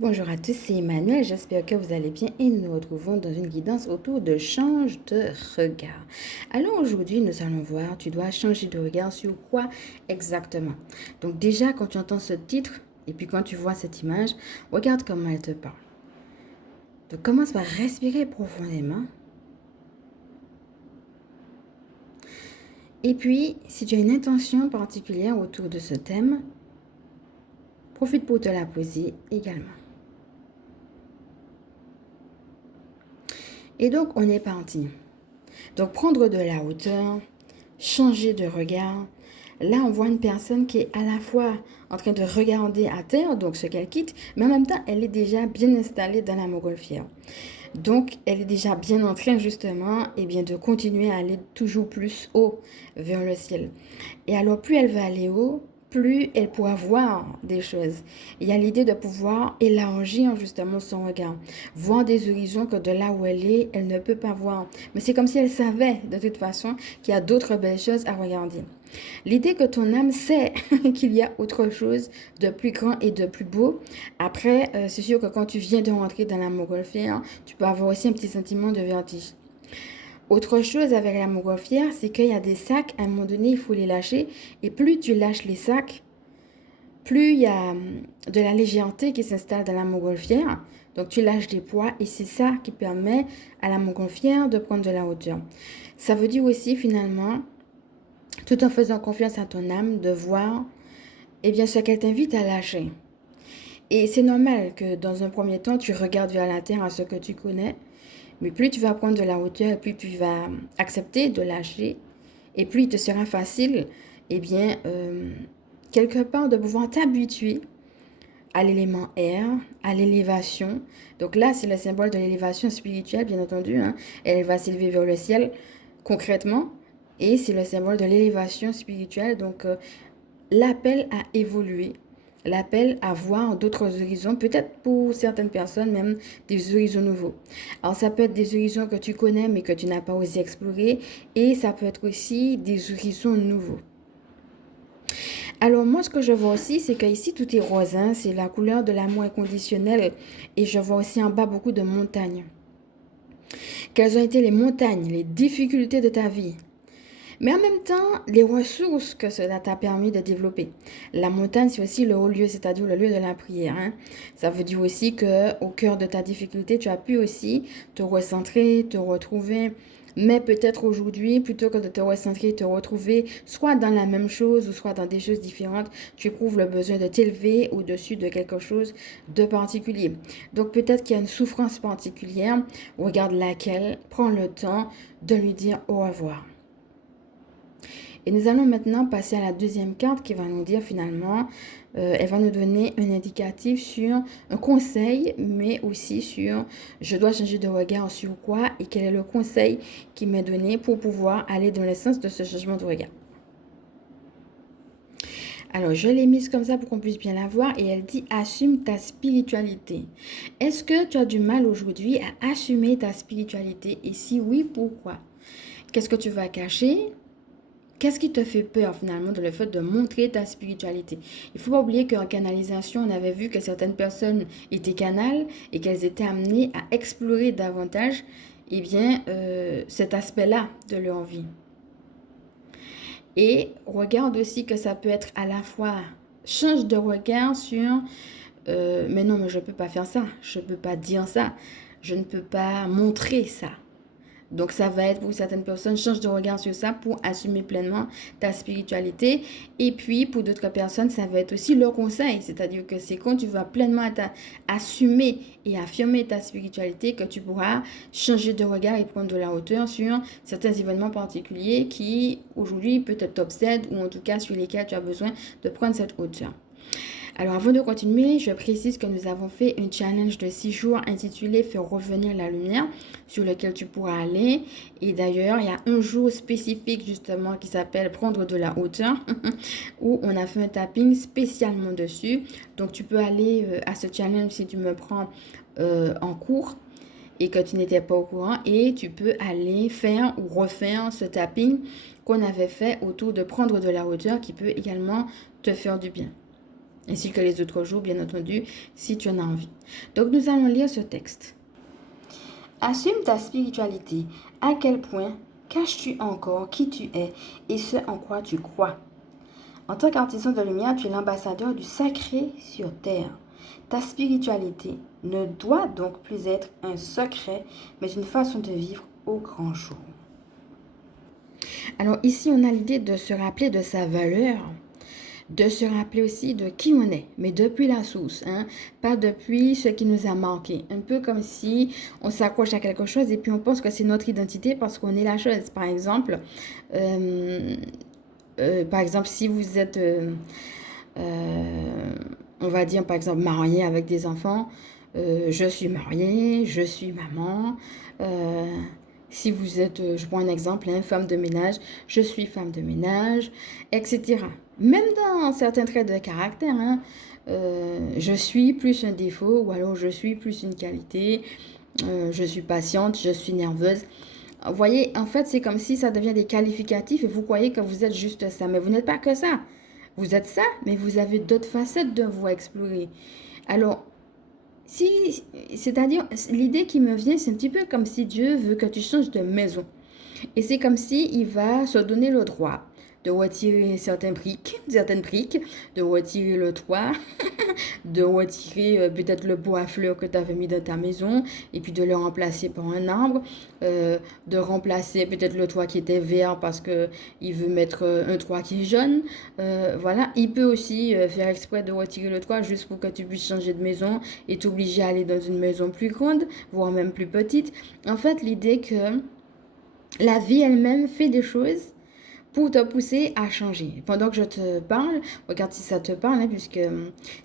Bonjour à tous, c'est Emmanuel, j'espère que vous allez bien et nous nous retrouvons dans une guidance autour de change de regard. Alors aujourd'hui, nous allons voir, tu dois changer de regard sur quoi exactement. Donc déjà, quand tu entends ce titre et puis quand tu vois cette image, regarde comment elle te parle. Donc commence par respirer profondément. Et puis, si tu as une intention particulière autour de ce thème, profite pour te la poser également. Et donc, on est parti. Donc, prendre de la hauteur, changer de regard. Là, on voit une personne qui est à la fois en train de regarder à terre, donc ce qu'elle quitte, mais en même temps, elle est déjà bien installée dans la montgolfière. Donc, elle est déjà bien en train, justement, et bien, de continuer à aller toujours plus haut vers le ciel. Et alors, plus elle va aller haut, plus elle pourra voir des choses. Il y a l'idée de pouvoir élargir justement son regard, voir des horizons que de là où elle est, elle ne peut pas voir. Mais c'est comme si elle savait de toute façon qu'il y a d'autres belles choses à regarder. L'idée que ton âme sait qu'il y a autre chose de plus grand et de plus beau. Après, c'est sûr que quand tu viens de rentrer dans la montgolfière, tu peux avoir aussi un petit sentiment de vertige. Autre chose avec la montgolfière, c'est qu'il y a des sacs, à un moment donné, il faut les lâcher. Et plus tu lâches les sacs, plus il y a de la légèreté qui s'installe dans la montgolfière. Donc tu lâches des poids et c'est ça qui permet à la montgolfière de prendre de la hauteur. Ça veut dire aussi finalement, tout en faisant confiance à ton âme, de voir eh bien, ce qu'elle t'invite à lâcher. Et c'est normal que dans un premier temps, tu regardes vers la terre à ce que tu connais. Mais plus tu vas prendre de la hauteur, plus tu vas accepter de lâcher, et plus il te sera facile, eh bien, quelque part, de pouvoir t'habituer à l'élément air, à l'élévation. Donc là, c'est le symbole de l'élévation spirituelle, bien entendu. Hein. Elle va s'élever vers le ciel concrètement. Et c'est le symbole de l'élévation spirituelle. Donc, l'appel à évoluer, l'appel à voir d'autres horizons, peut-être pour certaines personnes même des horizons nouveaux. Alors ça peut être des horizons que tu connais mais que tu n'as pas osé explorer et ça peut être aussi des horizons nouveaux. Alors moi ce que je vois aussi c'est qu'ici tout est rose, hein, c'est la couleur de l'amour inconditionnel et je vois aussi en bas beaucoup de montagnes. Quelles ont été les montagnes, les difficultés de ta vie? Mais en même temps, les ressources que cela t'a permis de développer. La montagne, c'est aussi le haut lieu, c'est-à-dire le lieu de la prière. Hein. Ça veut dire aussi que au cœur de ta difficulté, tu as pu aussi te recentrer, te retrouver. Mais peut-être aujourd'hui, plutôt que de te recentrer, te retrouver soit dans la même chose ou soit dans des choses différentes, tu éprouves le besoin de t'élever au-dessus de quelque chose de particulier. Donc peut-être qu'il y a une souffrance particulière, regarde laquelle, prends le temps de lui dire au revoir. Et nous allons maintenant passer à la deuxième carte qui va nous dire finalement, elle va nous donner un indicatif sur un conseil, mais aussi sur je dois changer de regard sur quoi et quel est le conseil qui m'est donné pour pouvoir aller dans le sens de ce changement de regard. Alors, je l'ai mise comme ça pour qu'on puisse bien la voir et elle dit assume ta spiritualité. Est-ce que tu as du mal aujourd'hui à assumer ta spiritualité et si oui, pourquoi? Qu'est-ce que tu vas cacher? Qu'est-ce qui te fait peur finalement de le fait de montrer ta spiritualité? Il ne faut pas oublier qu'en canalisation, on avait vu que certaines personnes étaient canales et qu'elles étaient amenées à explorer davantage eh bien, cet aspect-là de leur vie. Et regarde aussi que ça peut être à la fois, change de regard sur, mais non, mais je ne peux pas faire ça, je ne peux pas dire ça, je ne peux pas montrer ça. Donc ça va être pour certaines personnes, change de regard sur ça pour assumer pleinement ta spiritualité. Et puis pour d'autres personnes, ça va être aussi leur conseil. C'est-à-dire que c'est quand tu vas pleinement assumer et affirmer ta spiritualité que tu pourras changer de regard et prendre de la hauteur sur certains événements particuliers qui aujourd'hui peut-être t'obsèdent ou en tout cas sur lesquels tu as besoin de prendre cette hauteur. Alors avant de continuer, je précise que nous avons fait un challenge de 6 jours intitulé Faire revenir la lumière sur lequel tu pourras aller. Et d'ailleurs, il y a un jour spécifique justement qui s'appelle Prendre de la hauteur où on a fait un tapping spécialement dessus. Donc tu peux aller à ce challenge si tu me prends en cours et que tu n'étais pas au courant et tu peux aller faire ou refaire ce tapping qu'on avait fait autour de prendre de la hauteur qui peut également te faire du bien. ainsi que les autres jours, bien entendu, si tu en as envie. Donc, nous allons lire ce texte. Assume ta spiritualité. À quel point caches-tu encore qui tu es et ce en quoi tu crois? En tant qu'artisan de lumière, tu es l'ambassadeur du sacré sur terre. Ta spiritualité ne doit donc plus être un secret, mais une façon de vivre au grand jour. Alors ici, on a l'idée de se rappeler de sa valeur, de se rappeler aussi de qui on est, mais depuis la source, hein, pas depuis ce qui nous a marqué. Un peu comme si on s'accroche à quelque chose et puis on pense que c'est notre identité parce qu'on est la chose. Par exemple, si vous êtes, on va dire par exemple marié avec des enfants, je suis mariée, je suis maman. Si vous êtes, je prends un exemple, hein, femme de ménage, je suis femme de ménage, etc. Même dans certains traits de caractère, hein, je suis plus un défaut ou alors je suis plus une qualité, je suis patiente, je suis nerveuse. Vous voyez, en fait, c'est comme si ça devient des qualificatifs et vous croyez que vous êtes juste ça. Mais vous n'êtes pas que ça. Vous êtes ça, mais vous avez d'autres facettes de vous à explorer. Alors, c'est-à-dire, l'idée qui me vient, c'est un petit peu comme si Dieu veut que tu changes de maison. Et c'est comme si il va se donner le droit de retirer certaines briques, de retirer le toit, de retirer peut-être le bois à fleurs que tu avais mis dans ta maison et puis de le remplacer par un arbre, de remplacer peut-être le toit qui était vert parce que il veut mettre un toit qui est jaune. Voilà, il peut aussi faire exprès de retirer le toit juste pour que tu puisses changer de maison et t'obliger à aller dans une maison plus grande, voire même plus petite. En fait, l'idée que la vie elle-même fait des choses pour te pousser à changer. Pendant que je te parle, regarde si ça te parle, hein, puisque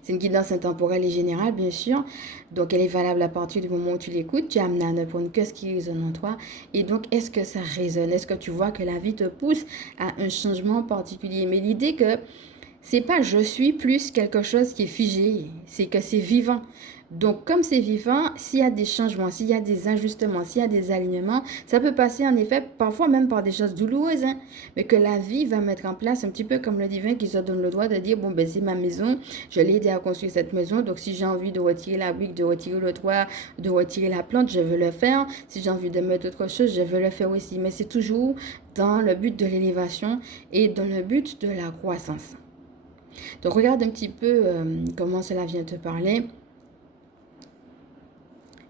c'est une guidance intemporelle et générale, bien sûr. Donc, elle est valable à partir du moment où tu l'écoutes. Tu es amené à ne prendre que ce qui résonne en toi. Et donc, est-ce que ça résonne? Est-ce que tu vois que la vie te pousse à un changement particulier? Mais l'idée que c'est pas je suis plus quelque chose qui est figé, c'est que c'est vivant. Donc, comme c'est vivant, s'il y a des changements, s'il y a des ajustements, s'il y a des alignements, ça peut passer en effet parfois même par des choses douloureuses, hein, mais que la vie va mettre en place un petit peu comme le divin qui se donne le droit de dire, bon, ben c'est ma maison, je l'ai aidé à construire cette maison, donc si j'ai envie de retirer la brique, de retirer le toit, de retirer la plante, je veux le faire. Si j'ai envie de mettre autre chose, je veux le faire aussi. Mais c'est toujours dans le but de l'élévation et dans le but de la croissance. Donc, regarde un petit peu comment cela vient te parler.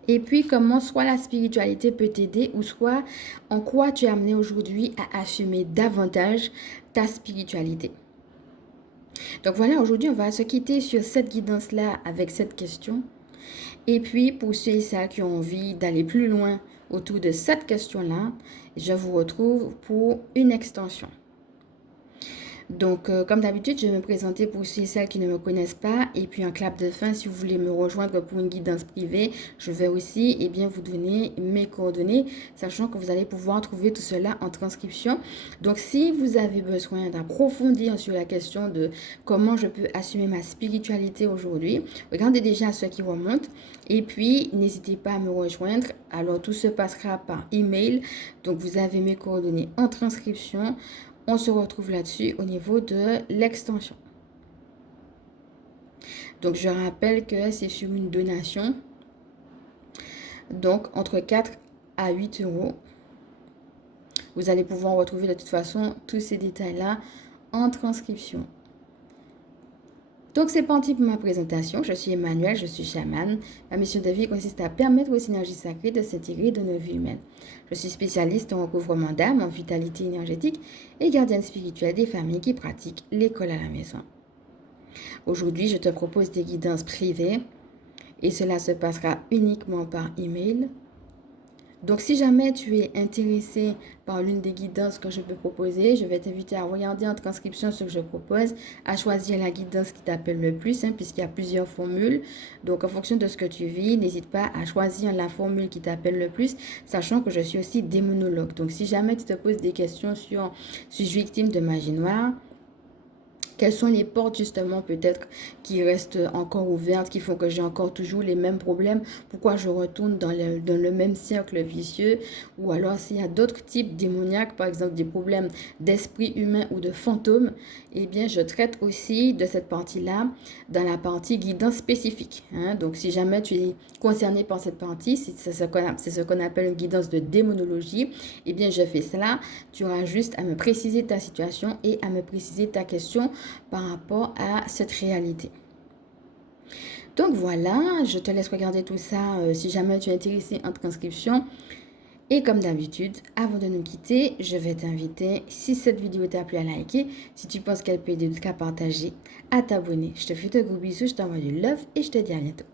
Et puis, comment soit la spiritualité peut t'aider ou soit en quoi tu es amené aujourd'hui à assumer davantage ta spiritualité. Donc voilà, aujourd'hui, on va se quitter sur cette guidance-là avec cette question. Et puis, pour ceux et celles qui ont envie d'aller plus loin autour de cette question-là, je vous retrouve pour une extension. Donc, comme d'habitude, je vais me présenter pour ceux et celles qui ne me connaissent pas. Et puis, en clap de fin, si vous voulez me rejoindre pour une guidance privée, je vais aussi vous donner mes coordonnées, sachant que vous allez pouvoir trouver tout cela en transcription. Donc, si vous avez besoin d'approfondir sur la question de comment je peux assumer ma spiritualité aujourd'hui, regardez déjà ce qui remonte. Et puis, n'hésitez pas à me rejoindre. Alors, tout se passera par email. Donc, vous avez mes coordonnées en transcription. On se retrouve là-dessus au niveau de l'extension. Donc, je rappelle que c'est sur une donation. Donc, entre 4 à 8 euros. Vous allez pouvoir retrouver de toute façon tous ces détails-là en transcription. Donc, c'est parti pour ma présentation. Je suis Emmanuelle, je suis chamane. Ma mission de vie consiste à permettre aux synergies sacrées de s'intégrer dans nos vies humaines. Je suis spécialiste en recouvrement d'âme, en vitalité énergétique et gardienne spirituelle des familles qui pratiquent l'école à la maison. Aujourd'hui, je te propose des guidances privées et cela se passera uniquement par email. Donc, si jamais tu es intéressé par l'une des guidances que je peux proposer, je vais t'inviter à regarder en transcription ce que je propose, à choisir la guidance qui t'appelle le plus, hein, puisqu'il y a plusieurs formules. Donc, en fonction de ce que tu vis, n'hésite pas à choisir la formule qui t'appelle le plus, sachant que je suis aussi démonologue. Donc, si jamais tu te poses des questions sur suis-je victime de magie noire, Quelles sont les portes justement peut-être qui restent encore ouvertes, qui font que j'ai encore toujours les mêmes problèmes? Pourquoi je retourne dans le même cercle vicieux? Ou alors s'il y a d'autres types démoniaques, par exemple des problèmes d'esprit humain ou de fantômes, eh bien je traite aussi de cette partie-là dans la partie guidance spécifique, hein. Donc si jamais tu es concerné par cette partie, c'est ce qu'on appelle une guidance de démonologie, eh bien je fais cela. Tu auras juste à me préciser ta situation et à me préciser ta question par rapport à cette réalité. Donc voilà, je te laisse regarder tout ça si jamais tu es intéressé en transcription. Et comme d'habitude, avant de nous quitter, je vais t'inviter, si cette vidéo t'a plu, à liker, si tu penses qu'elle peut aider d'autres à partager, à t'abonner. Je te fais de gros bisous, je t'envoie du love et je te dis à bientôt.